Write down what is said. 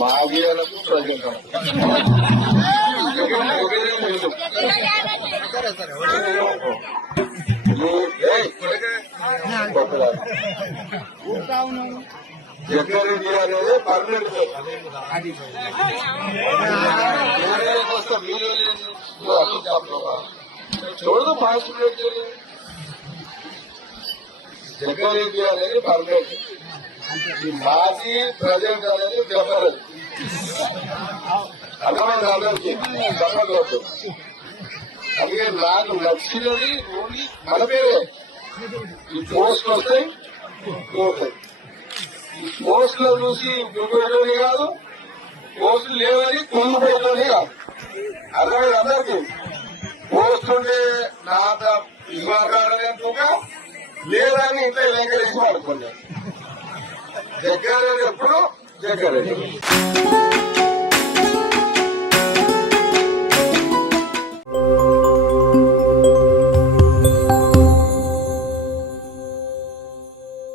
మాగేలకు present Jaggareddy అనేది permanent చూడదు fast Jaggareddy అనేది పర్మనెంట్, మాజీ ప్రజెంట్ అనేది జబర్దస్త్. అర్థమైంది అందరికీ చెప్పకూడదు. అందుకే నాకు నచ్చినది ఓన్లీ మన పేరే. ఈ పోస్టులు వస్తాయి పోతాయి. ఈ పోస్టులు చూసి గుర్తుపెట్టేది కాదు, పోస్టులు లేవని కుంగిపోయేది కాదు. అర్థమైంది అందరికీ. పోస్టుంటే నా ఇవ్వకాడని అనుకోక లేదని ఇంట్లో వెంకటేశ్వర అనుకున్నాను. జగ్గారెడ్డి ఎప్పుడు జగ్గారెడ్డి.